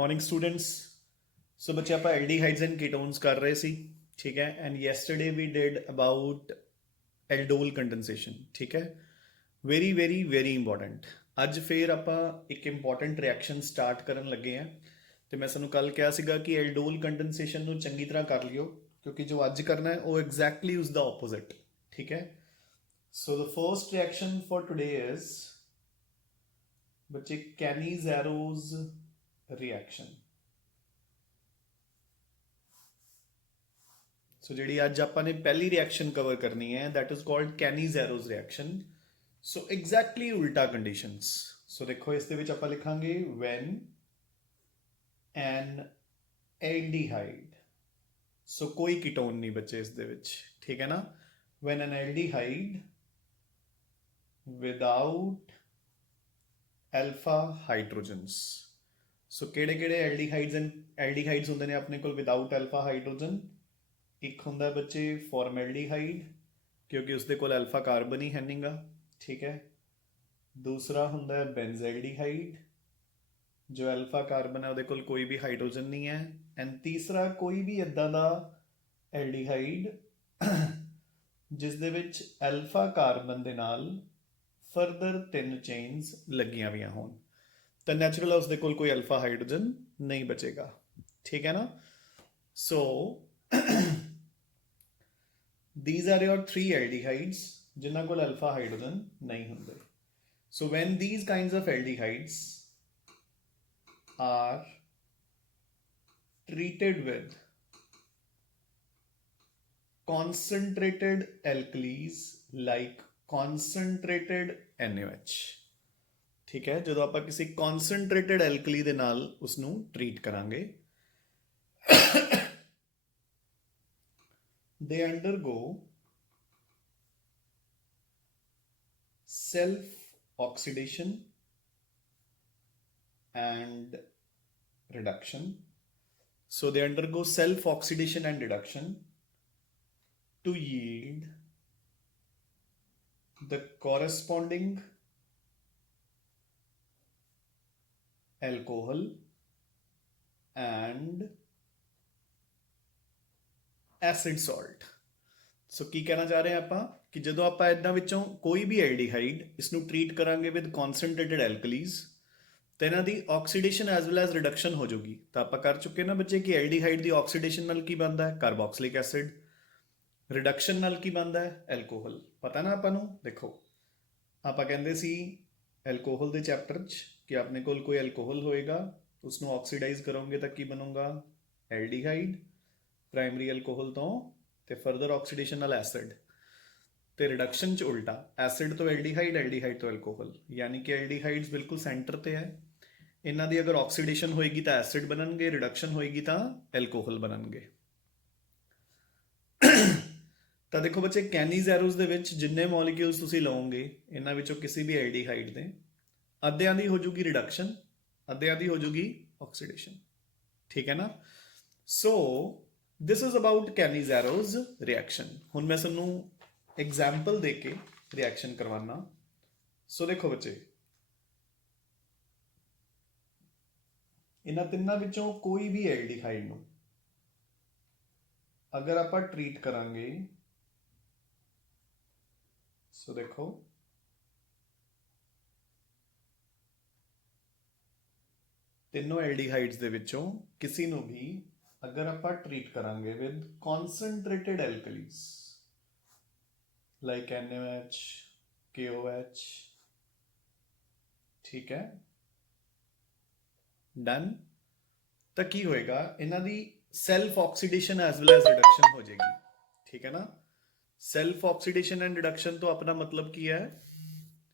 Morning students. सो बच्चे आप aldehydes and ketones कर रहे सी, ठीक है। And yesterday we did about aldol condensation, ठीक है। Very very very important. ਅੱਜ ਫਿਰ ਆਪਾਂ ਇੱਕ ਇੰਪੋਰਟੈਂਟ ਰਿਐਕਸ਼ਨ ਸਟਾਰਟ ਕਰਨ ਲੱਗੇ ਆ ਤੇ ਮੈਂ ਤੁਹਾਨੂੰ ਕੱਲ ਕਿਹਾ ਸੀਗਾ ਕਿ ਐਲਡੋਲ ਕੰਡੈਂਸੇਸ਼ਨ ਨੂੰ ਚੰਗੀ ਤਰ੍ਹਾਂ ਕਰ ਲਿਓ ਕਿਉਂਕਿ ਜੋ ਅੱਜ ਕਰਨਾ ਹੈ ਉਹ ਐਗਜ਼ੈਕਟਲੀ ਉਸ ਦਾ ਆਪੋਜ਼ਿਟ, ਠੀਕ ਹੈ। So the first reaction for today is ਬੱਚੇ ਕੈਨੀਜ਼ੈਰੋਜ਼ ਰਿਐਕਸ਼ਨ। ਸੋ ਜਿਹੜੀ ਅੱਜ ਆਪਾਂ ਨੇ ਪਹਿਲੀ ਰਿਐਕਸ਼ਨ ਕਵਰ ਕਰਨੀ ਹੈ that is called Cannizzaro reaction. So exactly ਉਲਟਾ ਕੰਡੀਸ਼ਨਸ। ਸੋ ਦੇਖੋ ਇਸ ਦੇ ਵਿੱਚ ਆਪਾਂ ਲਿਖਾਂਗੇ ਵੈਨ ਐਨ ਐਲਡੀਹਾਈਡ। ਸੋ ਕੋਈ ਕੀਟੋਨ ਨਹੀਂ ਬੱਚੇ ਇਸ ਦੇ ਵਿੱਚ, ਠੀਕ ਹੈ ਨਾ। Van an aldehyde without Alpha ਹਾਈਡਰੋਜਨਸ। ਸੋ ਕਿਹੜੇ ਕਿਹੜੇ ਐਲਡੀਹਾਈਡਸ ਹੁੰਦੇ ਨੇ ਆਪਣੇ ਕੋਲ ਵਿਦਾਊਟ ਐਲਫਾ ਹਾਈਡਰੋਜਨ? ਇੱਕ ਹੁੰਦਾ ਬੱਚੇ ਫਾਰਮੈਲਡੀਹਾਈਡ ਕਿਉਂਕਿ ਉਸਦੇ ਕੋਲ ਐਲਫਾ ਕਾਰਬਨ ਹੀ ਹੈ ਨਹੀਂਗਾ, ਠੀਕ ਹੈ। ਦੂਸਰਾ ਹੁੰਦਾ ਹੈ ਬੈਂਜ਼ੈਲਡੀਹਾਈਡ, ਜੋ ਐਲਫਾ ਕਾਰਬਨ ਹੈ ਉਹਦੇ ਕੋਲ ਕੋਈ ਵੀ ਹਾਈਡਰੋਜਨ ਨਹੀਂ ਹੈ। ਐਂਡ ਤੀਸਰਾ ਕੋਈ ਵੀ ਇੱਦਾਂ ਦਾ ਐਲਡੀਹਾਈਡ ਜਿਸ ਦੇ ਵਿੱਚ ਐਲਫਾ ਕਾਰਬਨ ਦੇ ਨਾਲ ਫਰਦਰ 3 ਚੇਨਸ ਲੱਗੀਆਂ ਹੋਈਆਂ ਹੋਣ ਤਾਂ ਨੈਚੁਰਲ ਉਸਦੇ ਕੋਲ ਕੋਈ ਐਲਫਾ ਹਾਈਡਰੋਜਨ ਨਹੀਂ ਬਚੇਗਾ, ਠੀਕ ਹੈ ਨਾ। ਸੋ these are your 3 aldehydes ਜਿਨ੍ਹਾਂ ਕੋਲ alpha hydrogen ਨਹੀਂ ਹੁੰਦੇ। So when these kinds of aldehydes are treated with concentrated alkalis like concentrated NaOH, ਠੀਕ ਹੈ। ਜਦੋਂ ਆਪਾਂ ਕਿਸੇ concentrated alkali ਦੇ ਨਾਲ ਉਸ ਨੂੰ ਟ੍ਰੀਟ ਕਰਾਂਗੇ they undergo self-oxidation and reduction. So they undergo self-oxidation and reduction to yield the corresponding alcohol and acid salt. So ਕੀ ਕਹਿਣਾ ਚਾਹ ਰਹੇ ਆਪਾਂ ਕਿ ਜਦੋਂ ਆਪਾਂ ਇਦਾਂ ਵਿੱਚੋਂ ਕੋਈ ਵੀ ਐਲਡੀਹਾਈਡ ਇਸ ਨੂੰ ਟ੍ਰੀਟ ਕਰਾਂਗੇ ਵਿਦ ਕਨਸੈਂਟਰੇਟਡ ਐਲਕਲੀਜ਼ ਤਾਂ ਇਹਨਾਂ ਦੀ oxidation as well as reduction ਹੋ ਜਾਊਗੀ। ਤਾਂ ਆਪਾਂ ਕਰ ਚੁੱਕੇ ਨਾ ਬੱਚੇ ਕਿ ਐਲਡੀਹਾਈਡ ਦੀ ਆਕਸੀਡੇਸ਼ਨ ਨਾਲ ਕੀ ਬਣਦਾ ਹੈ? ਕਾਰਬੋਕਸਿਲਿਕ ਐਸਿਡ। ਰਿਡਕਸ਼ਨ ਨਾਲ ਕੀ ਬਣਦਾ ਹੈ? ਐਲਕੋਹਲ। ਪਤਾ ਨਾ ਆਪਾਂ ਨੂੰ। ਦੇਖੋ ਆਪਾਂ ਕਹਿੰਦੇ ਸੀ ਐਲਕੋਹਲ ਦੇ ਚੈਪਟਰ 'ਚ ਕਿ ਆਪਣੇ ਕੋਲ ਕੋਈ ਐਲਕੋਹਲ ਹੋਏਗਾ ਉਸ ਨੂੰ ਆਕਸੀਡਾਈਜ਼ ਕਰੋਗੇ ਤਾਂ ਕੀ ਬਣੂਗਾ? ਐਲਡੀਹਾਈਡ ਪ੍ਰਾਇਮਰੀ ਐਲਕੋਹਲ ਤੋਂ ਤੇ ਫਰਦਰ ਆਕਸੀਡੇਸ਼ਨ ਨਾਲ ਐਸਿਡ। ਤੇ ਰਿਡਕਸ਼ਨ 'ਚ ਉਲਟਾ, ਐਸਿਡ ਤੋਂ ਐਲਡੀਹਾਈਡ, ਐਲਡੀਹਾਈਡ ਤੋਂ ਐਲਕੋਹਲ। ਯਾਨੀ ਕਿ ਐਲਡੀਹਾਈਡਸ ਬਿਲਕੁਲ ਸੈਂਟਰ ਤੇ ਹੈ। ਇਹਨਾਂ ਦੀ ਅਗਰ ਆਕਸੀਡੇਸ਼ਨ ਹੋਏਗੀ ਤਾਂ ਐਸਿਡ ਬਣਨਗੇ, ਰਿਡਕਸ਼ਨ ਹੋਏਗੀ ਤਾਂ ਐਲਕੋਹਲ ਬਣਨਗੇ। ਤਾਂ ਦੇਖੋ ਬੱਚੇ ਕੈਨੀਜ਼ੈਰੋਜ਼ ਦੇ ਵਿੱਚ ਜਿੰਨੇ ਮੋਲੀਕਿਊਲਸ ਤੁਸੀਂ ਲਓਗੇ ਇਹਨਾਂ ਵਿੱਚੋਂ ਕਿਸੇ ਵੀ ਐਲਡੀਹਾਈਡ ਦੇ ਅੱਧਿਆਂ ਦੀ ਹੋ ਜੂਗੀ ਰਿਡਕਸ਼ਨ, ਅੱਧਿਆਂ ਦੀ ਹੋ ਜੂਗੀ ਆਕਸੀਡੇਸ਼ਨ, ਠੀਕ ਹੈ ਨਾ। ਸੋ this is about Canizaro's reaction। ਹੁਣ ਮੈਂ ਤੁਹਾਨੂੰ ਐਗਜ਼ਾਮਪਲ ਦੇ ਕੇ ਰਿਐਕਸ਼ਨ ਕਰਵਾਉਣਾ। ਸੋ ਦੇਖੋ ਬੱਚੇ ਇਹਨਾਂ ਤਿੰਨਾਂ ਵਿੱਚੋਂ ਕੋਈ ਵੀ ਐਲਡੀਹਾਈਡ ਨੂੰ ਅਗਰ ਆਪਾਂ ਟ੍ਰੀਟ ਕਰਾਂਗੇ, ਸੋ ਦੇਖੋ ਤਿੰਨੋਂ ਐਲਡੀਹਾਈਡਸ ਦੇ ਵਿੱਚੋਂ ਕਿਸੇ ਨੂੰ ਵੀ अगर आप ट्रीट करांगे with concentrated alkalies like NaOH, KOH, ठीक है, डन। तो की होएगा? इन्हां दी self oxidation as well as reduction हो जाएगी, ठीक है ना। सेल्फ ऑक्सीडेशन एंड रिडक्शन तो अपना मतलब की है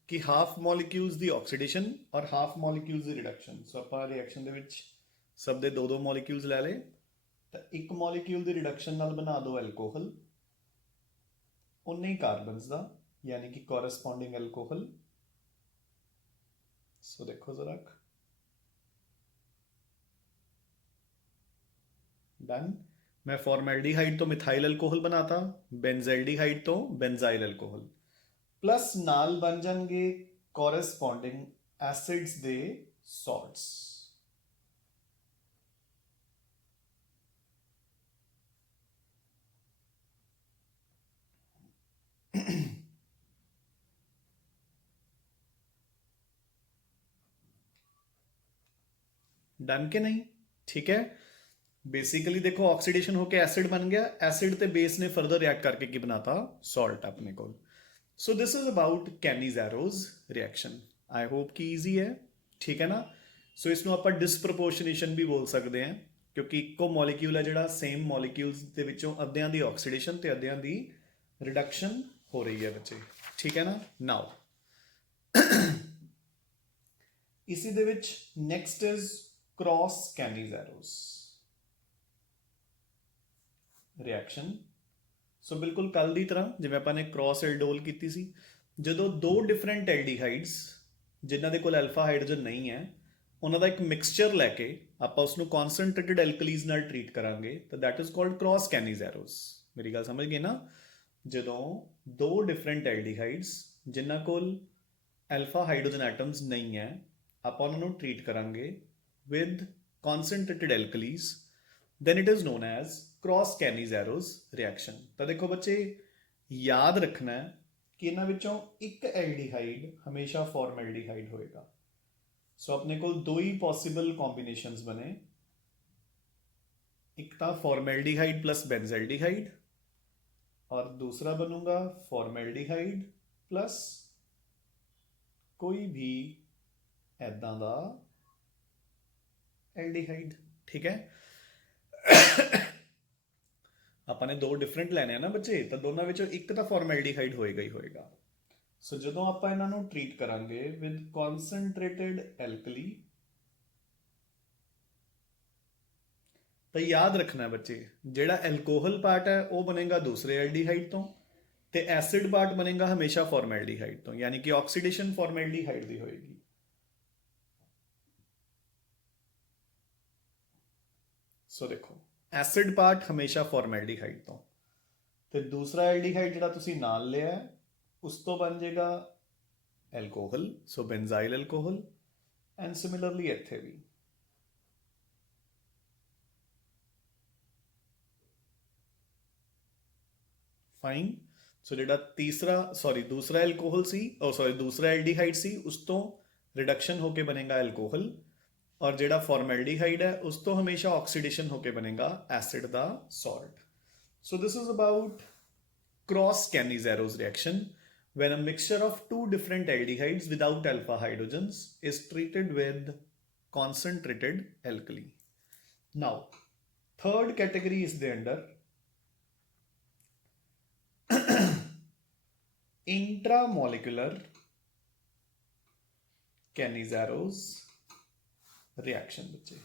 कि हाफ मॉलिक्यूल्स दी ऑक्सीडेशन और हाफ मॉलिक्यूल्स दी रिडक्शन। सो आप रिएक्शन दे विच सब दे दो मॉलिक्यूल्स ले ले ਤਾਂ ਇੱਕ ਮੋਲੀਕਿਊਲ ਦੀ ਰਿਡਕਸ਼ਨ ਨਾਲ ਬਣਾ ਦਿਓ ਐਲਕੋਹਲ, ਉਨੇ ਹੀ ਕਾਰਬਨਸ ਦਾ ਯਾਨੀ ਕਿ ਕੋਰਸਪੋਂਡਿੰਗ ਐਲਕੋਹਲ। ਸੋ ਦੇਖੋ ਜ਼ਰਾ, ਡਨ। मैं फॉर्मेल्डिहाइड तो मिथाइल अल्कोहल बनाता, बेंजेल्डिहाइड तो बेंजाइल अल्कोहल, प्लस नाल बन जाएंगे कोरेस्पोंडिंग एसिड्स दे सॉल्ट्स। डन के नहीं? ठीक है। बेसिकली देखो ऑक्सीडेशन होके एसिड बन गया, एसिड ते बेस ने फर्दर रिएक्ट करके की बनाता सॉल्ट अपने को। So this is about Cannizzaro reaction. I hope कि ईजी है, ठीक है ना। सो इसਨੂੰ ਆਪਾਂ ਡਿਸਪ੍ਰੋਪੋਰਸ਼ਨੇਸ਼ਨ ਵੀ ਬੋਲ ਸਕਦੇ ਹਾਂ, ਕਿਉਂਕਿ ਇੱਕੋ ਮੋਲੀਕਿਊਲ ਹੈ ਜਿਹੜਾ ਸੇਮ ਮੋਲੀਕਿਊਲਸ ਦੇ ਵਿੱਚੋਂ ਅੱਧਿਆਂ ਦੀ ਆਕਸੀਡੇਸ਼ਨ ਤੇ ਅੱਧਿਆਂ ਦੀ ਰਿਡਕਸ਼ਨ ਹੋ ਰਹੀ ਹੈ ਬੱਚੇ, ਠੀਕ ਹੈ ਨਾ। ਨਾਓ ਇसी ਦੇ ਵਿੱਚ ਨੈਕਸਟ ਇਜ਼ ਕ੍ਰਾਸ कैनी-ज़ेरोस ਰਿਐਕਸ਼ਨ। ਸੋ ਬਿਲਕੁਲ ਕੱਲ ਦੀ ਤਰ੍ਹਾਂ ਜਿਵੇਂ ਆਪਾਂ ਨੇ ਕ੍ਰਾਸ ਐਲਡੋਲ ਕੀਤੀ ਸੀ, ਜਦੋਂ ਦੋ ਡਿਫਰੈਂਟ ਐਲਡੀਹਾਈਡਸ ਜਿਨ੍ਹਾਂ ਦੇ ਕੋਲ ਅਲਫਾ ਹਾਈਡਰੋਜਨ ਨਹੀਂ ਹੈ, ਉਹਨਾਂ ਦਾ ਇੱਕ ਮਿਕਸਚਰ ਲੈ ਕੇ ਆਪਾਂ ਉਸ ਨੂੰ ਕਨਸੈਂਟ੍ਰੇਟਡ ਐਲਕਲੀਜ਼ ਨਾਲ ਟਰੀਟ ਕਰਾਂਗੇ ਤਾਂ ਦੈਟ ਇਜ਼ ਕਾਲਡ ਕ੍ਰਾਸ कैनी-ज़ेरोस। ਮੇਰੀ ਗੱਲ ਸਮਝ ਗਏ ਨਾ। ਜਦੋਂ ਦੋ ਡਿਫਰੈਂਟ ਐਲਡੀਹਾਈਡਸ ਜਿਨ੍ਹਾਂ ਕੋਲ ਅਲਫਾ ਹਾਈਡਰੋਜਨ ਐਟਮਸ ਨਹੀਂ ਹੈ, ਆਪਾਂ ਉਹਨਾਂ ਨੂੰ ਟਰੀਟ ਕਰਾਂਗੇ with concentrated alkalis, then it is known as cross Cannizzaro reaction. ਤਾਂ ਦੇਖੋ ਬੱਚੇ ਯਾਦ ਰੱਖਣਾ ਹੈ ਕਿ ਇਹਨਾਂ ਵਿੱਚੋਂ ਇੱਕ ਐਲਡੀਹਾਈਡ ਹਮੇਸ਼ਾ ਫਾਰਮੈਲਡੀਹਾਈਡ ਹੋਏਗਾ। ਸੋ ਆਪਣੇ ਕੋਲ ਦੋ ਹੀ ਪੋਸੀਬਲ ਕੰਬੀਨੇਸ਼ਨਸ ਬਣੇ, ਇੱਕ ਤਾਂ ਫਾਰਮੈਲਡੀਹਾਈਡ ਪਲਸ ਬੈਂਜ਼ੈਲਡੀਹਾਈਡ ਔਰ ਦੂਸਰਾ ਬਣੂਗਾ ਫਾਰਮੈਲਡੀਹਾਈਡ ਪਲਸ ਕੋਈ ਵੀ ਐਦਾਂ ਦਾ ਐਲਡੀਹਾਈਡ, ਠੀਕ ਹੈ। ਆਪਾਂ ਨੇ ਦੋ ਡਿਫਰੈਂਟ ਲੈਣੇ ਆ ਨਾ ਬੱਚੇ, ਤਾਂ ਦੋਨਾਂ ਵਿੱਚੋਂ ਇੱਕ ਤਾਂ ਫਾਰਮੈਲਡੀਹਾਈਡ ਹੋਏਗਾ ਹੀ ਹੋਏਗਾ। ਸੋ ਜਦੋਂ ਆਪਾਂ ਇਹਨਾਂ ਨੂੰ ਟਰੀਟ ਕਰਾਂਗੇ ਵਿਦ ਕਨਸੈਂਟ੍ਰੇਟਡ ਐਲਕਲੀ, ਤਾਂ ਯਾਦ ਰੱਖਣਾ ਬੱਚੇ ਜਿਹੜਾ ਐਲਕੋਹਲ ਪਾਰਟ ਹੈ ਉਹ ਬਣੇਗਾ ਦੂਸਰੇ ਐਲਡੀਹਾਈਡ ਤੋਂ ਤੇ ਐਸਿਡ ਪਾਰਟ ਬਣੇਗਾ ਹਮੇਸ਼ਾ ਫਾਰਮੈਲਡੀਹਾਈਡ ਤੋਂ, ਯਾਨੀ ਕਿ ਆਕਸੀਡੇਸ਼ਨ ਫਾਰਮੈਲਡੀਹਾਈਡ ਦੀ ਹੋਏਗੀ। ਸੋ ਦੇਖੋ ਐਸਿਡ ਪਾਰਟ ਹਮੇਸ਼ਾ ਫਾਰਮੈਲਡੀਹਾਈਡ ਤੋਂ, ਤੇ ਦੂਸਰਾ ਐਲਡੀਹਾਈਡ ਜਿਹੜਾ ਤੁਸੀਂ ਨਾਲ ਲਿਆ ਉਸ ਤੋਂ ਬਣ ਜਾਏਗਾ alcohol, so benzyl alcohol. And similarly ਇੱਥੇ ਵੀ ਫਾਈਨ। ਸੋ ਜਿਹੜਾ ਦੂਸਰਾ ਐਲਕੋਹਲ ਸੀ, ਦੂਸਰਾ ਐਲਡੀਹਾਈਡ ਸੀ, ਉਸ ਤੋਂ ਰਿਡਕਸ਼ਨ ਹੋ ਕੇ ਬਣੇਗਾ ਐਲਕੋਹਲ, ਔਰ ਜਿਹੜਾ ਫਾਰਮੈਲਡੀਹਾਈਡ ਹੈ ਉਸ ਤੋਂ ਹਮੇਸ਼ਾ ਆਕਸੀਡੇਸ਼ਨ ਹੋ ਕੇ ਬਣੇਗਾ ਐਸਿਡ ਦਾ salt. So this is about cross Cannizzaro reaction when a mixture of two different aldehydes without alpha hydrogens is treated with concentrated alkali. Now third category is the under intramolecular कैनी-ज़ेरोस reaction बच्चे।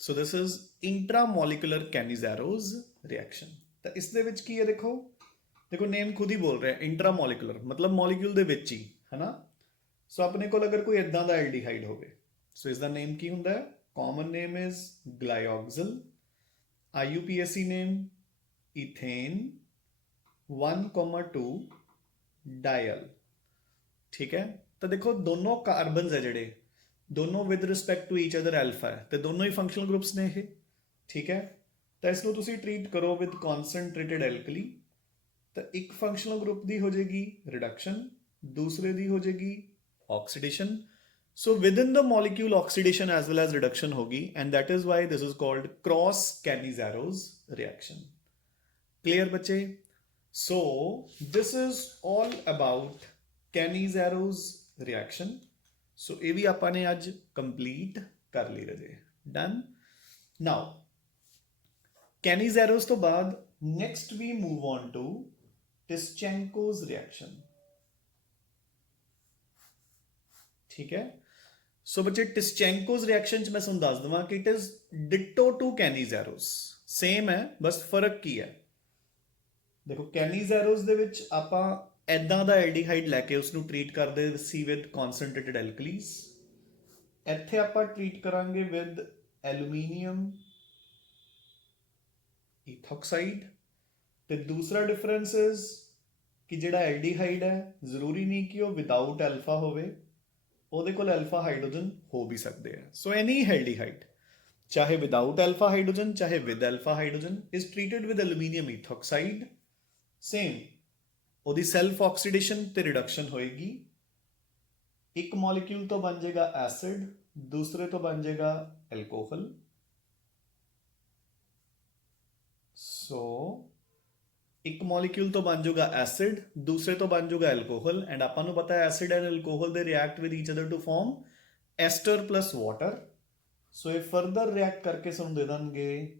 So this is intramolecular कैनी-ज़ेरोस reaction। ਤਾਂ ਇਸ ਦੇ ਵਿੱਚ ਕੀ ਹੈ, ਦੇਖੋ ਨੇਮ ਖੁਦ ਹੀ ਬੋਲ ਰਿਹਾ ਇੰਟਰਾਮੋਲੀਕੂਲਰ, ਮਤਲਬ ਮੋਲੀਕਿਊਲ ਦੇ ਵਿੱਚ ਹੀ ਹੈ ਨਾ। ਸੋ ਆਪਣੇ ਕੋਲ ਅਗਰ ਕੋਈ ਇਦਾਂ ਦਾ ਐਲਡੀਹਾਈਡ ਹੋਵੇ, ਸੋ ਇਸ ਦਾ ਨੇਮ ਕੀ ਹੁੰਦਾ ਹੈ? Common name is glyoxal, IUPAC name ethane 1,2 diol, ਠੀਕ ਹੈ। ਤਾਂ ਦੇਖੋ ਦੋਨੋਂ ਕਾਰਬਨਸ ਹੈ ਜਿਹੜੇ ਦੋਨੋਂ with respect to each other alpha ਹੈ, ਤੇ ਦੋਨੋਂ ਹੀ ਫੰਕਸ਼ਨਲ ਗਰੁੱਪਸ ਨੇ ਇਹ, ਠੀਕ ਹੈ। ਤਾਂ ਇਸ ਨੂੰ ਤੁਸੀਂ ਟਰੀਟ ਕਰੋ ਵਿਦ ਕਨਸੈਂਟ੍ਰੇਟਡ ਐਲਕਲੀ, ਤਾਂ ਇੱਕ ਫੰਕਸ਼ਨਲ ਗਰੁੱਪ ਦੀ ਹੋ ਜਾਏਗੀ ਰਿਡਕਸ਼ਨ, ਦੂਸਰੇ ਦੀ ਹੋ ਜਾਏਗੀ oxidation. So within the molecule oxidation as well as reduction ਹੋਗੀ, and that is why this is called cross Cannizzaro reaction। clear ਬੱਚੇ? so this is all about Cannizzaro reaction। so ਇਹ ਵੀ ਆਪਾਂ ਨੇ ਅੱਜ ਕੰਪਲੀਟ ਕਰ ਲਈ ਰਜੇ। Done. ਨਾਓ कैनी-ज़ेरोस ਤੋਂ ਬਾਅਦ next we move on to Tischenko's reaction, ठीक है। सो बच्चे Tischenko's reaction मैं ਤੁਹਾਨੂੰ ਦੱਸ ਦਵਾਂ ਕਿ it is ditto to Cannizzaro, same है, बस फर्क की है। देखो कैनी-ज़ेरोस ਦੇ ਵਿੱਚ ਆਪਾਂ ਐਦਾਂ ਦਾ ਐਲਡੀਹਾਈਡ ਲੈ ਕੇ ਉਸ ਨੂੰ ਟਰੀਟ ਕਰਦੇ ਸੀ ਵਿਦ ਕਨਸੈਂਟ੍ਰੇਟਡ ਐਲਕਲੀਜ਼, ਇੱਥੇ ਆਪਾਂ ਟਰੀਟ ਕਰਾਂਗੇ ਵਿਦ ਐਲੂਮੀਨੀਅਮ ਇਥੋਕਸਾਈਡ। ਤੇ ਦੂਸਰਾ ਡਿਫਰੈਂਸ ਇਜ਼ ਕਿ ਜਿਹੜਾ ਐਲਡੀਹਾਈਡ ਹੈ ਜ਼ਰੂਰੀ ਨਹੀਂ ਕਿ ਉਹ ਵਿਦਾਊਟ ਐਲਫਾ ਹੋਵੇ, ਉਹਦੇ ਕੋਲ ਐਲਫਾ ਹਾਈਡਰੋਜਨ ਹੋ ਵੀ ਸਕਦੇ ਆ। ਸੋ ਐਨੀ ਐਲਡੀਹਾਈਡ ਚਾਹੇ ਵਿਦਾਊਟ ਐਲਫਾ ਹਾਈਡਰੋਜਨ ਚਾਹੇ with alpha hydrogen is treated with aluminium ethoxide, same ਉਹਦੀ ਸੈਲਫ ਆਕਸੀਡੇਸ਼ਨ ਤੇ ਰਿਡਕਸ਼ਨ ਹੋਏਗੀ। ਇੱਕ ਮੋਲੀਕਿਊਲ ਤੋਂ ਬਣ ਜਾਏਗਾ ਐਸਿਡ, ਦੂਸਰੇ ਤੋਂ ਬਣ ਜਾਏਗਾ ਐਲਕੋਹਲ। ਸੋ ਇੱਕ ਮੋਲੀਕਿਊਲ ਤੋਂ ਬਣ ਜਾਊਗਾ ਐਸਿਡ, ਦੂਸਰੇ ਤੋਂ ਬਣ ਜਾਊਗਾ ਐਲਕੋਹਲ, ਐਂਡ ਆਪਾਂ ਨੂੰ ਪਤਾ ਹੈ ਐਸਿਡ ਐਂਡ ਐਲਕੋਹਲ ਦੇ react with each other to form ester plus water. So ਇਹ ਫਰਦਰ ਰਿਐਕਟ ਕਰਕੇ ਸਾਨੂੰ ਦੇ ਦੇਣਗੇ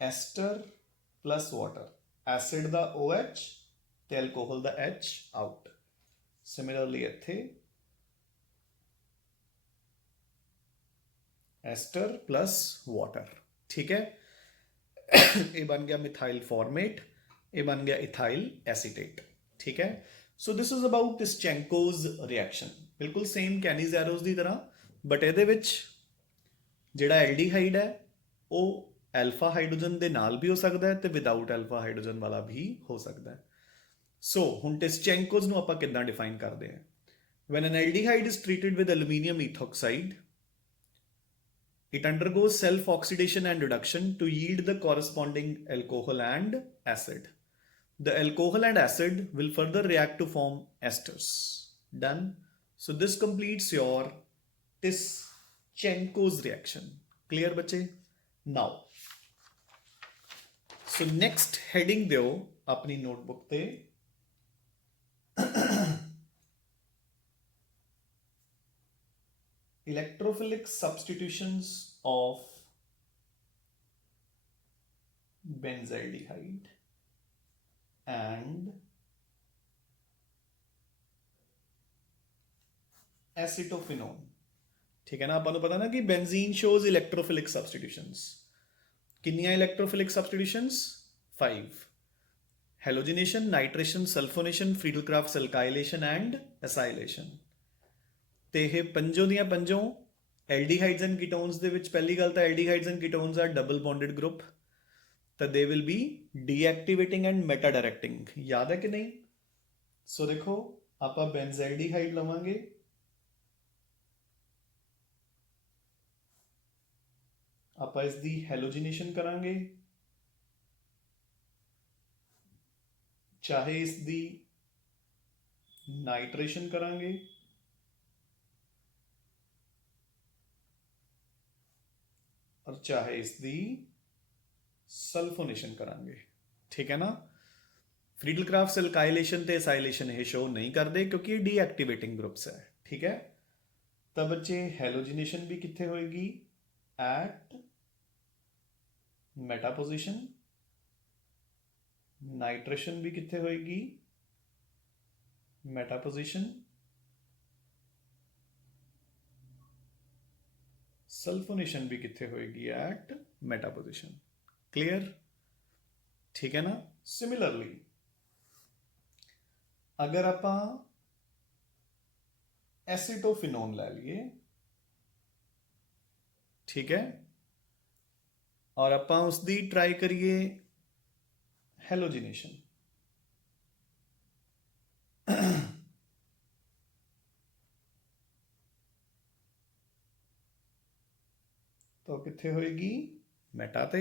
ਐਸਟਰ ਪਲਸ ਵਾਟਰ, ਐਸਿਡ ਦਾ OH ਤੇ ਐਲਕੋਹਲ ਦਾ H ਆਊਟ। ਸਿਮਿਲਰਲੀ ਇੱਥੇ ਐਸਟਰ ਪਲਸ ਵਾਟਰ, ਠੀਕ ਹੈ। ਇਹ ਬਣ ਗਿਆ ਮਿਥਾਈਲ ਫਾਰਮੇਟ, ਇਹ ਬਣ ਗਿਆ ਇਥਾਈਲ ਐਸੀਟੇਟ, ਠੀਕ ਹੈ। So this is about ਟਿਸਚੈਂਕੋਜ਼ reaction, ਬਿਲਕੁਲ ਸੇਮ ਕੈਨੀਜ਼ੈਰੋਜ਼ ਦੀ ਤਰ੍ਹਾਂ, ਬਟ ਇਹਦੇ ਵਿੱਚ ਜਿਹੜਾ ਐਲਡੀਹਾਈਡ ਹੈ ਉਹ ਐਲਫਾ ਹਾਈਡਰੋਜਨ ਦੇ ਨਾਲ ਵੀ ਹੋ ਸਕਦਾ ਹੈ ਤੇ ਵਿਦਆਊਟ ਐਲਫਾ ਹਾਈਡਰੋਜਨ ਵਾਲਾ ਵੀ ਹੋ ਸਕਦਾ ਹੈ। ਸੋ ਹੁਣ ਟਿਸਚੈਂਕੋਜ਼ ਨੂੰ ਆਪਾਂ ਕਿੱਦਾਂ ਡਿਫਾਈਨ ਕਰਦੇ ਹਾਂ? When an aldehyde is treated with aluminium ethoxide, it undergoes self-oxidation and reduction to yield the corresponding alcohol and acid. The alcohol and acid will further react to form esters. Done. So this completes your Tischenko's reaction. Clear, bache? Now, so next heading deo apni notebook te electrophilic substitutions of benzaldehyde and acetophenone। ठीक है ना, अपन पता ना कि benzene shows electrophilic substitutions। कितनी electrophilic substitutions? 5। Halogenation, nitration, sulfonation, Friedel-Crafts alkylation and acylation। ਤੇ ਇਹ ਪੰਜੋਂ ਦੀਆਂ ਪੰਜੋਂ ਐਲਡੀਹਾਈਡਸ ਐਂਡ ਕੀਟੋਨਸ ਦੇ ਵਿੱਚ ਪਹਿਲੀ ਗੱਲ ਤਾਂ aldehydes and ketones are double bonded group, ਤਾਂ they will be deactivating and meta directing. ਯਾਦ ਹੈ ਕਿ ਨਹੀਂ? ਸੋ ਦੇਖੋ ਆਪਾਂ ਬੈਂਜ਼ੈਲਡੀਹਾਈਡ ਲਵਾਂਗੇ, ਆਪਾਂ ਇਸ ਦੀ ਹੈਲੋਜੀਨੇਸ਼ਨ ਕਰਾਂਗੇ, ਚਾਹੇ ਇਸ ਦੀ ਨਾਈਟ੍ਰੇਸ਼ਨ ਕਰਾਂਗੇ, और चाहे इसकी सल्फोनेशन करांगे, ठीक है ना। फ्रीडल-क्राफ्ट्स एल्काइलेशन ते एसाइलेशन ये शो नहीं करते क्योंकि ये डीएक्टिवेटिंग ग्रुप्स है, ठीक है। तब बच्चे हेलोजिनेशन भी कितने होएगी? Eight Meta position. नाइट्रेशन भी कितने होएगी? Meta position. सल्फोनेशन भी कितने होएगी? Eight Meta position. क्लियर, ठीक है ना। सिमिलरली अगर आप एसिटोफिनोन ले लिए, ठीक है, और आप उसकी ट्राई करिए हेलोजिनेशन, तो कितने होएगी? मेटा ते।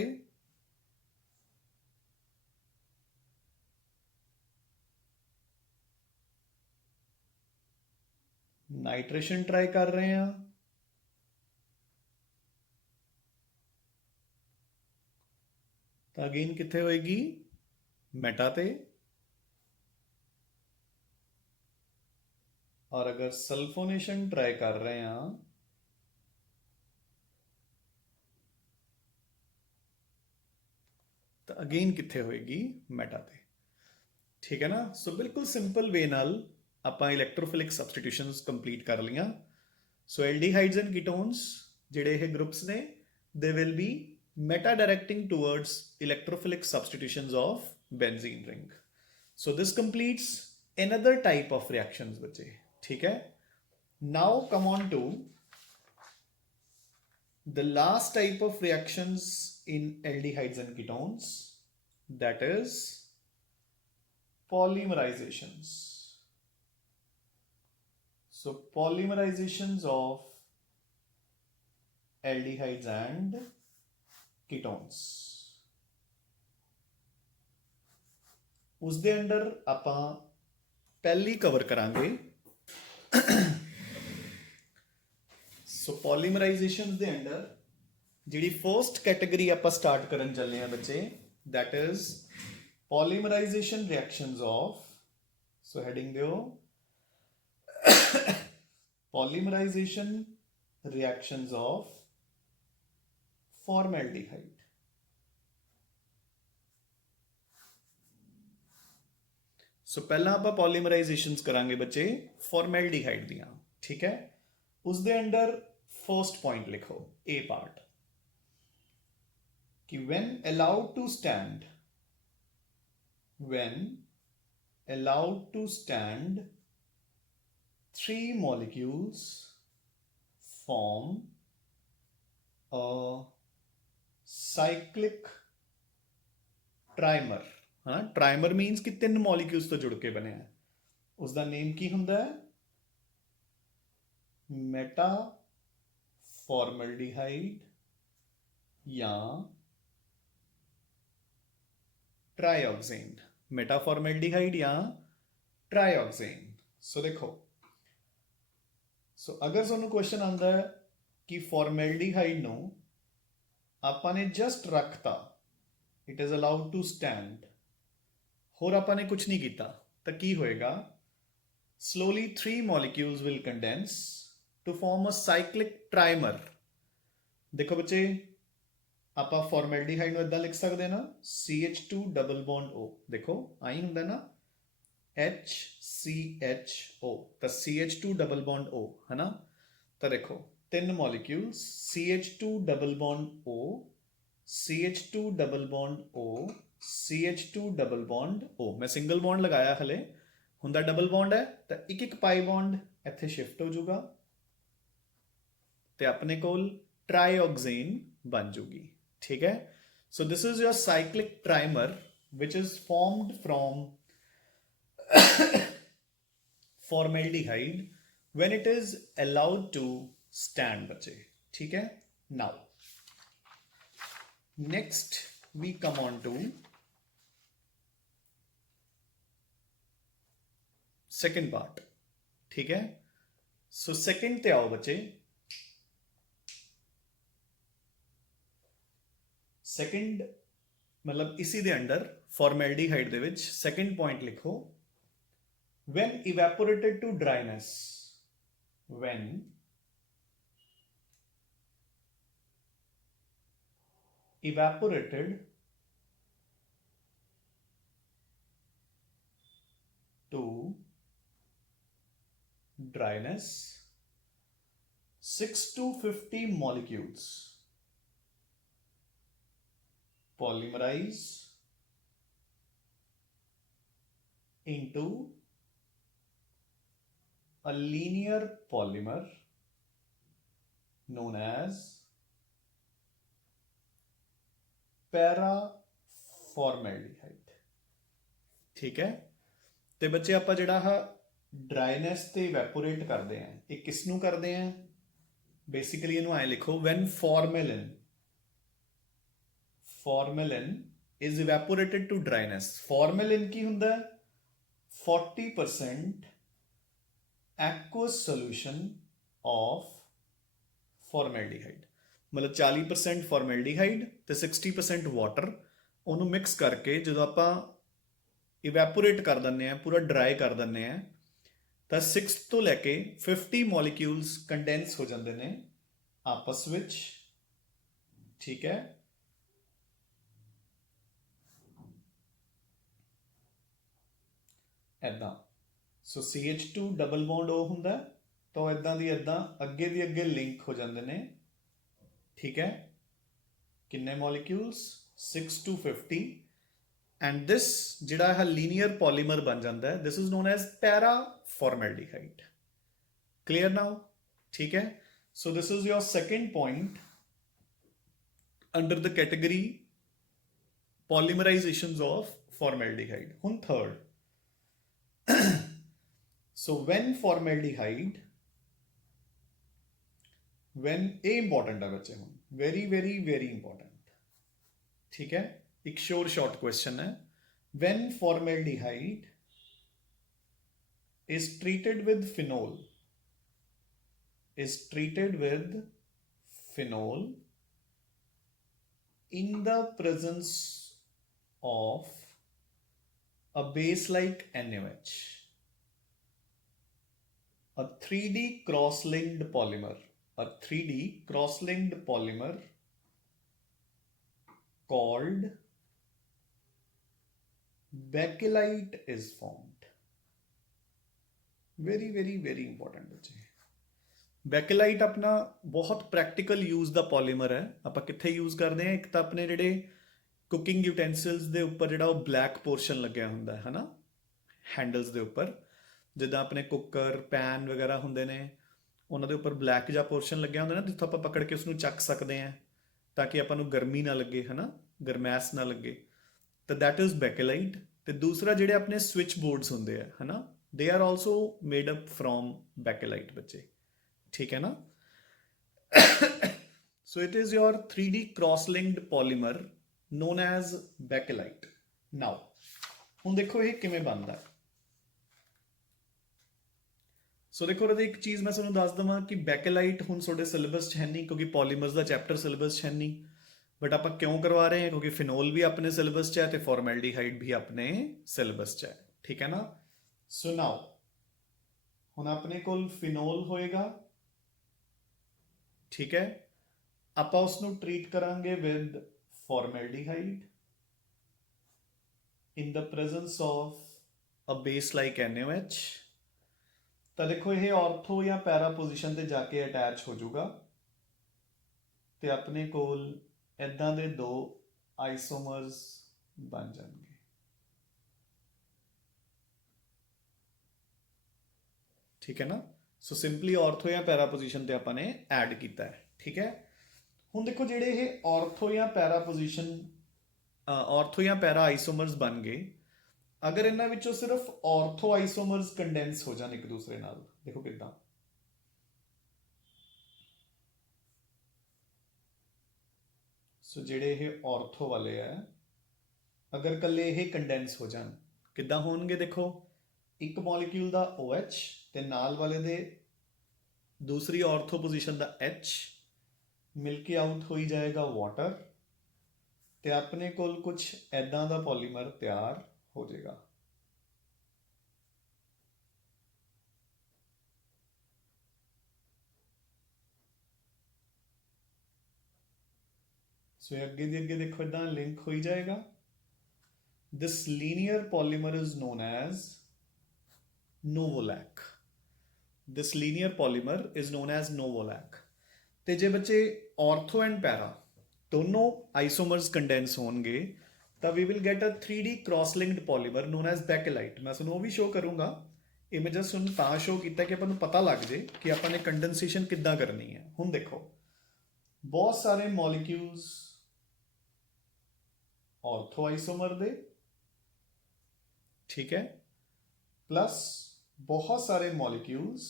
नाइट्रेशन ट्राई कर रहे हैं, तो अगेन कितने होएगी? मेटा ते। और अगर सल्फोनेशन ट्राई कर रहे हैं तो अगेन कितने होएगी? मेटा ते, ठीक है ना। सो बिल्कुल सिंपल वे नाल ਆਪਾਂ ਇਲੈਕਟ੍ਰੋਫਿਲਿਕ ਸਬਸਟੀਟਿਊਸ਼ਨਸ ਕੰਪਲੀਟ ਕਰ ਲੀਆਂ। ਸੋ ਐਲਡੀਹਾਈਡਸ ਐਂਡ ਕੀਟੋਨਸ ਜਿਹੜੇ ਇਹ ਗਰੁੱਪਸ ਨੇ, they will be meta directing towards electrophilic substitutions of benzene ring. So this completes another type of reactions बच्चे, ठीक है। Now come on to the last type of reactions in aldehydes and ketones, that is polymerizations। So polymerizations of aldehydes and ketones। ਉਸ ਦੇ under ਆਪਾਂ ਪਹਿਲੀ cover ਕਰਾਂਗੇ ਸੋ ਪੋਲੀਮਰਾਈਜੇਸ਼ਨ ਦੇ under ਜਿਹੜੀ ਫਰਸਟ ਕੈਟਾਗਰੀ ਆਪਾਂ ਸਟਾਰਟ ਕਰਨ ਚੱਲੇ ਆ ਬੱਚੇ, that is polymerization reactions of, so heading ਦਿਓ polymerization reactions of formaldehyde. ਸੋ ਪਹਿਲਾਂ ਆਪਾਂ ਪੋਲੀਮਰਾਈਜੇਸ਼ਨਸ ਕਰਾਂਗੇ ਬੱਚੇ ਫਾਰਮੈਲਡੀਹਾਈਡ ਦੀਆਂ, ਠੀਕ ਹੈ। ਉਸ ਦੇ ਅੰਡਰ ਫਰਸਟ ਪੁਆਇੰਟ ਲਿਖੋ A ਪਾਰਟ कि when allowed to stand, three molecules form a cyclic trimer। हाँ, ट्राइमर मीन्स कि 3 मॉलिक्यूल्स तो जुड़ के बने हैं। उसका नेम की हुंदा है मेटा फॉर्मल्डिहाइड या ट्राइऑक्सेन। मेटाफॉर्मल्डिहाइड या ट्राइऑक्सेन। सो देखो, अगर तुहानू क्वेश्चन आंदा है कि फॉर्मल्डिहाइड नू आपां ने जस्ट रखता, it is allowed to stand, होर आपां ने कुछ नहीं किया, तो की होएगा? Slowly 3 molecules will condense to form a cyclic trimer. देखो बच्चे, ਆਪਾਂ ਫਾਰਮੈਲਡੀਹਾਈਡ ਨੂੰ ਇਦਾਂ ਲਿਖ ਸਕਦੇ ਨਾ CH2 ਡਬਲ ਬੌਂਡ O। ਦੇਖੋ ਆਈ ਹੁੰਦਾ ਨਾ HCHO, ਤਾਂ CH2 ਡਬਲ ਬੌਂਡ O ਹੈ ਨਾ। ਤਾਂ ਦੇਖੋ 3 molecules CH2 double bond O, CH2 double bond O, CH2 double bond O। ਮੈਂ ਸਿੰਗਲ ਬੌਂਡ ਲਗਾਇਆ ਹਲੇ, ਹੁੰਦਾ ਡਬਲ ਬੌਂਡ ਹੈ ਤਾਂ ਇੱਕ ਇੱਕ ਪਾਈ ਬੌਂਡ ਇੱਥੇ ਸ਼ਿਫਟ ਹੋ ਜਾਊਗਾ ਤੇ ਆਪਣੇ ਕੋਲ ट्राइऑक्सेन बन जूगी, ठीक है। So this is your cyclic trimer which is formed from formaldehyde when it is allowed to stand बच्चे, ठीक है। Now next we come on to second part, ठीक है। सो सेकेंड ते आओ बच्चे। सेकेंड मतलब इसी दे अंडर फॉर्मल्डिहाइड दे विच सेकेंड पॉइंट लिखो when evaporated to dryness, when evaporated to dryness 6 to 50 molecules polymerize into a linear polymer known as paraformaldehyde, ठीक है। तो बच्चे आप जिहड़ा ड्राइनेस ते इवैपोरेट करते हैं, ये किसनू करते हैं? बेसिकली इनू ऐ लिखो when formalin is evaporated to dryness। formalin की हुंदा है 40% aqueous solution of formaldehyde, मतलब 40% formaldehyde ਤੇ 60% वाटर, ਉਹਨੂੰ ਮਿਕਸ ਕਰਕੇ ਜਦੋਂ ਆਪਾਂ ਇਵੈਪੋਰੇਟ ਕਰ ਦਿੰਦੇ ਆ, ਪੂਰਾ ਡਰਾਈ ਕਰ ਦਿੰਦੇ ਆ, ਤਾਂ 6 ਤੋਂ ਲੈ ਕੇ 50 ਮੋਲੀਕਿਊਲਸ ਕੰਡੈਂਸ ਹੋ ਜਾਂਦੇ ਨੇ ਆਪਸ ਵਿੱਚ, ਠੀਕ ਹੈ। ਇੱਦਾਂ ਸੋ CH2 ਡਬਲ ਬੌਂਡ O ਹੁੰਦਾ ਤਾਂ ਇੱਦਾਂ ਦੀ ਇੱਦਾਂ ਅੱਗੇ ਦੀ ਅੱਗੇ ਲਿੰਕ ਹੋ ਜਾਂਦੇ ਨੇ, ਠੀਕ ਹੈ। ਕਿੰਨੇ ਮੋਲੀਕਿਊਲਸ? 6 to 50 ਐਂਡ ਦਿਸ ਜਿਹੜਾ ਹੈ ਲੀਨੀਅਰ ਪੋਲੀਮਰ ਬਣ ਜਾਂਦਾ ਹੈ। This is known as paraformaldehyde. Clear now, ਠੀਕ ਹੈ। So this is your second point under the category polymerisations of formaldehyde. हुन third, so when formaldehyde, when A important है बच्चे, हम very very very important, ठीक है। एक शोर शॉर्ट क्वेश्चन है when formaldehyde is treated with phenol, in the presence of a base like NaOH, a 3D cross-linked polymer, called bakelite is formed. Very very very important बच्चे। ਬੈਕੇਲਾਈਟ ਆਪਣਾ ਬਹੁਤ practical use ਦਾ polymer ਹੈ। ਆਪਾਂ ਕਿੱਥੇ use ਕਰਦੇ ਹਾਂ? ਇੱਕ ਤਾਂ ਆਪਣੇ ਜਿਹੜੇ ਕੁਕਿੰਗ ਯੂਟੈਂਸਿਲਸ ਦੇ ਉੱਪਰ ਜਿਹੜਾ ਉਹ ਬਲੈਕ ਪੋਰਸ਼ਨ ਲੱਗਿਆ ਹੁੰਦਾ ਹੈ ਨਾ, ਹੈਂਡਲਸ ਦੇ ਉੱਪਰ, ਜਿੱਦਾਂ ਆਪਣੇ ਕੁੱਕਰ ਪੈਨ ਵਗੈਰਾ ਹੁੰਦੇ ਨੇ, ਉਹਨਾਂ ਦੇ ਉੱਪਰ ਬਲੈਕ ਜਿਹਾ ਪੋਰਸ਼ਨ ਲੱਗਿਆ ਹੁੰਦਾ ਨਾ, ਜਿੱਥੋਂ ਆਪਾਂ ਪਕੜ ਕੇ ਉਸਨੂੰ ਚੱਕ ਸਕਦੇ ਹਾਂ ਤਾਂ ਕਿ ਆਪਾਂ ਨੂੰ ਗਰਮੀ ਨਾ ਲੱਗੇ, ਹੈ ਨਾ, ਗਰਮੈਸ਼ ਨਾ ਲੱਗੇ, ਤਾਂ ਦੈਟ ਇਜ਼ ਬੈਕੇਲਾਈਟ। ਤੇ ਦੂਸਰਾ ਜਿਹੜੇ ਆਪਣੇ ਸਵਿਚ ਬੋਰਡਸ ਹੁੰਦੇ ਆ, ਹੈ ਨਾ, they are also made up from bakelite ਬੱਚੇ, ठीक है ना। So it is your 3D cross-linked polymer known as bakelite. Now ਹੁਣ ਦੇਖੋ ਇਹ ਕਿਵੇਂ ਬਣਦਾ ਹੈ। ਸੋ ਦੇਖੋ ਰਦੇ ਇੱਕ ਚੀਜ਼ ਮੈਂ ਤੁਹਾਨੂੰ ਦੱਸ ਦਵਾਂ ਕਿ ਬੈਕੇਲਾਈਟ ਹੁਣ ਤੁਹਾਡੇ ਸਿਲੇਬਸ 'ਚ ਹੈ ਨਹੀਂ, ਕਿਉਂਕਿ ਪੋਲੀਮਰਸ ਦਾ ਚੈਪਟਰ ਸਿਲੇਬਸ 'ਚ ਹੈ ਨਹੀਂ, ਬਟ ਆਪਾਂ ਕਿਉਂ ਕਰਵਾ ਰਹੇ ਹਾਂ? ਕਿਉਂਕਿ ਫਿਨੋਲ ਵੀ ਆਪਣੇ ਸਿਲੇਬਸ 'ਚ ਹੈ ਤੇ ਫਾਰਮੈਲਡੀਹਾਈਡ ਵੀ ਆਪਣੇ ਸਿਲੇਬਸ 'ਚ ਹੈ, ਠੀਕ ਹੈ ਨਾ। ਸੋ ਨਾਓ ਹੁਣ ਆਪਣੇ ਕੋਲ ਫਿਨੋਲ ਹੋਏਗਾ, ਠੀਕ ਹੈ, ਆਪਾਂ ਉਸ ਨੂੰ ਟ੍ਰੀਟ ਕਰਾਂਗੇ with formaldehyde in the presence of a base like NaOH। ਤਾਂ ਦੇਖੋ ਇਹ ਆਰਥੋ ਜਾਂ ਪੈਰਾ ਪੋਜੀਸ਼ਨ ਤੇ ਜਾ ਕੇ ਅਟੈਚ ਹੋ ਜਾਊਗਾ ਤੇ ਆਪਣੇ ਕੋਲ ਇਦਾਂ ਦੇ ਦੋ ਆਈਸੋਮਰਸ ਬਣ ਜਾਣਗੇ, ਠੀਕ ਹੈ ਨਾ। ਸੋ ਸਿੰਪਲੀ ਆਰਥੋ ਜਾਂ ਪੈਰਾ ਪੋਜੀਸ਼ਨ ਤੇ ਆਪਾਂ ਨੇ ਐਡ ਕੀਤਾ ਹੈ, ਠੀਕ ਹੈ। ਹੁਣ ਦੇਖੋ ਜਿਹੜੇ ਇਹ ਆਰਥੋ ਜਾਂ ਪੈਰਾ ਆਈਸੋਮਰਸ ਬਣ ਗਏ, ਅਗਰ ਇਹਨਾਂ ਵਿੱਚੋਂ ਸਿਰਫ ਆਰਥੋ ਆਈਸੋਮਰਸ ਕੰਡੈਂਸ ਹੋ ਜਾਣ ਇੱਕ ਦੂਸਰੇ ਨਾਲ, ਦੇਖੋ ਕਿੱਦਾਂ। ਸੋ ਜਿਹੜੇ ਇਹ ਆਰਥੋ ਵਾਲੇ ਆ, ਅਗਰ ਇਕੱਲੇ ਇਹ ਕੰਡੈਂਸ ਹੋ ਜਾਣ, ਕਿੱਦਾਂ ਹੋਣਗੇ? ਦੇਖੋ ਇੱਕ ਮੋਲੀਕਿਊਲ ਦਾ OH ਤੇ ਨਾਲ ਵਾਲੇ ਦੇ ਦੂਸਰੀ ਆਰਥੋ ਪੋਜੀਸ਼ਨ ਦਾ H ਮਿਲ ਕੇ ਆਊਟ ਹੋਈ ਜਾਏਗਾ ਵਾਟਰ, ਤੇ ਆਪਣੇ ਕੋਲ ਕੁਝ ਐਦਾਂ ਦਾ ਪੋਲੀਮਰ ਤਿਆਰ ਹੋ ਜਾਏਗਾ। ਸੋ ਅੱਗੇ ਦੀ ਅੱਗੇ ਦੇਖੋ ਇਦਾਂ ਲਿੰਕ ਹੋਈ ਜਾਏਗਾ। This linear polymer is known as novolac. This linear polymer is known as novolac. ਤੇ ਜੇ ਬੱਚੇ ਆਰਥੋ ਐਂਡ ਪੈਰਾ ਦੋਨੋਂ ਆਈਸੋਮਰਸ ਕੰਡੈਂਸ ਹੋਣਗੇ ਤਾਂ we will get a 3D cross linked polymer known as bakelite. ਮੈਂ ਤੁਹਾਨੂੰ ਉਹ ਵੀ ਸ਼ੋਅ ਕਰੂੰਗਾ। ਇਹ ਮੈਂ ਜਸਟ ਤੁਹਾਨੂੰ ਤਾਂ ਸ਼ੋਅ ਕੀਤਾ ਕਿ ਆਪਾਂ ਨੂੰ ਪਤਾ ਲੱਗ ਜੇ ਕਿ ਆਪਾਂ ਨੇ ਕੰਡੈਂਸੇਸ਼ਨ ਕਿੱਦਾਂ ਕਰਨੀ ਹੈ। ਹੁਣ ਦੇਖੋ ਬਹੁਤ ਸਾਰੇ ਮੋਲੀਕਿਊਲਸ ਆਰਥੋ ਆਈਸੋਮਰ ਦੇ, ਠੀਕ ਹੈ, ਪਲੱਸ ਬਹੁਤ ਸਾਰੇ ਮੋਲੀਕਿਊਲਸ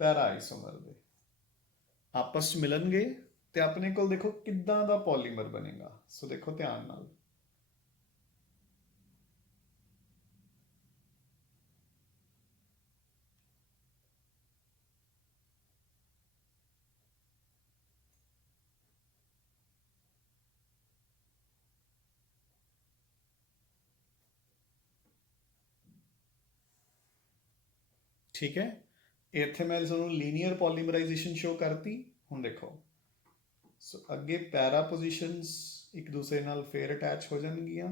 ਪੈਰਾ ਆਈਸੋਮਰ ਦੇ ਆਪਸ 'ਚ ਮਿਲਣਗੇ ਤੇ ਆਪਣੇ ਕੋਲ ਦੇਖੋ ਕਿੱਦਾਂ ਦਾ ਪੋਲੀਮਰ ਬਣੇਗਾ। ਸੋ ਦੇਖੋ ਧਿਆਨ ਨਾਲ, ਠੀਕ ਹੈ। ਇੱਥੇ ਮੈਂ ਤੁਹਾਨੂੰ ਲੀਨੀਅਰ ਪੋਲੀਮਰਾਈਜੇਸ਼ਨ ਸ਼ੋ ਕਰਤੀ। ਹੁਣ ਦੇਖੋ ਸੋ ਅੱਗੇ ਪੈਰਾ ਪੋਜੀਸ਼ਨਸ ਇੱਕ ਦੂਸਰੇ ਨਾਲ ਫੇਰ ਅਟੈਚ ਹੋ ਜਾਣਗੀਆਂ।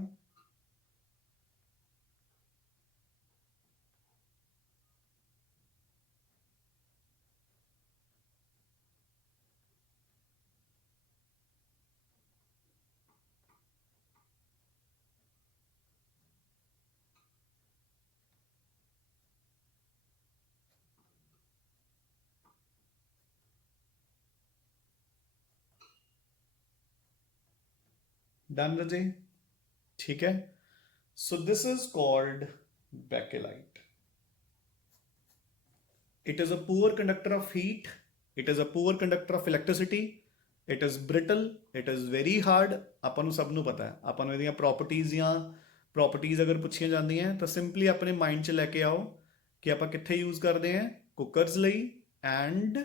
डन रजे, ठीक है। So this is called bakelite. It is a poor conductor of heat, it is a poor conductor of electricity, it is brittle, it is very hard. ਆਪਾਂ ਨੂੰ ਸਭ ਨੂੰ ਪਤਾ ਹੈ। ਆਪਾਂ ਨੂੰ ਇਹਦੀਆਂ ਪ੍ਰੋਪਰਟੀਜ਼ ਅਗਰ ਪੁੱਛੀਆਂ ਜਾਂਦੀਆਂ ਤਾਂ ਸਿੰਪਲੀ ਆਪਣੇ ਮਾਈਂਡ 'ਚ ਲੈ ਕੇ ਆਓ ਕਿ ਆਪਾਂ ਕਿੱਥੇ ਯੂਜ਼ ਕਰਦੇ ਹਾਂ, ਕੁੱਕਰਸ ਲਈ ਐਂਡ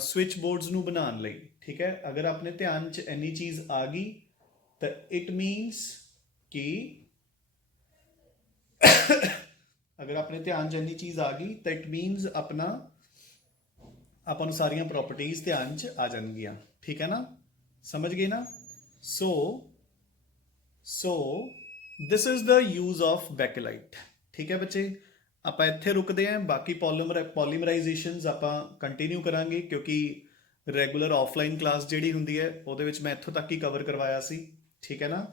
ਸਵਿਚ ਬੋਰਡਸ ਨੂੰ ਬਣਾਉਣ ਲਈ। ਠੀਕ ਹੈ, ਅਗਰ ਆਪਣੇ ਧਿਆਨ 'ਚ ਇੰਨੀ ਚੀਜ਼ ਆ ਗਈ ਤਾਂ ਇਟ ਮੀਨਸ ਕਿ ਅਗਰ ਆਪਣੇ ਧਿਆਨ 'ਚ ਇੰਨੀ ਚੀਜ਼ ਆ ਗਈ ਤਾਂ ਇਟ ਮੀਨਸ ਆਪਾਂ ਨੂੰ ਸਾਰੀਆਂ ਪ੍ਰੋਪਰਟੀਜ਼ ਧਿਆਨ 'ਚ ਆ ਜਾਣਗੀਆਂ। ਠੀਕ ਹੈ ਨਾ, ਸਮਝ ਗਏ ਨਾ। So this is the use of bakelite. ਠੀਕ ਹੈ ਬੱਚੇ, ਆਪਾਂ ਇੱਥੇ ਰੁਕਦੇ ਹਾਂ। ਬਾਕੀ ਪੋਲੀਮਰਾਈਜੇਸ਼ਨਸ ਆਪਾਂ ਕੰਟੀਨਿਊ ਕਰਾਂਗੇ, ਕਿਉਂਕਿ ਰੈਗੂਲਰ ਆਫਲਾਈਨ ਕਲਾਸ ਜਿਹੜੀ ਹੁੰਦੀ ਹੈ ਉਹਦੇ ਵਿੱਚ ਮੈਂ ਇੱਥੋਂ ਤੱਕ ਹੀ ਕਵਰ ਕਰਵਾਇਆ ਸੀ। ਠੀਕ ਹੈ ਨਾ,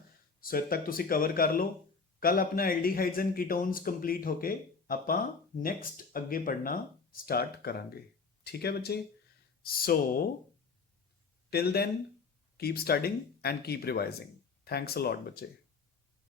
ਸੋ ਇੱਥੇ ਤੱਕ ਤੁਸੀਂ ਕਵਰ ਕਰ ਲਓ। ਕੱਲ ਆਪਣਾ ਐਲਡੀਹਾਈਡਸ ਐਂਡ ਕੀਟੋਨਸ ਕੰਪਲੀਟ ਹੋ ਕੇ ਆਪਾਂ ਨੈਕਸਟ ਅੱਗੇ ਪੜ੍ਹਨਾ ਸਟਾਰਟ ਕਰਾਂਗੇ। ਠੀਕ ਹੈ ਬੱਚੇ, ਸੋ till then keep studying and keep revising. Thanks a lot ਬੱਚੇ।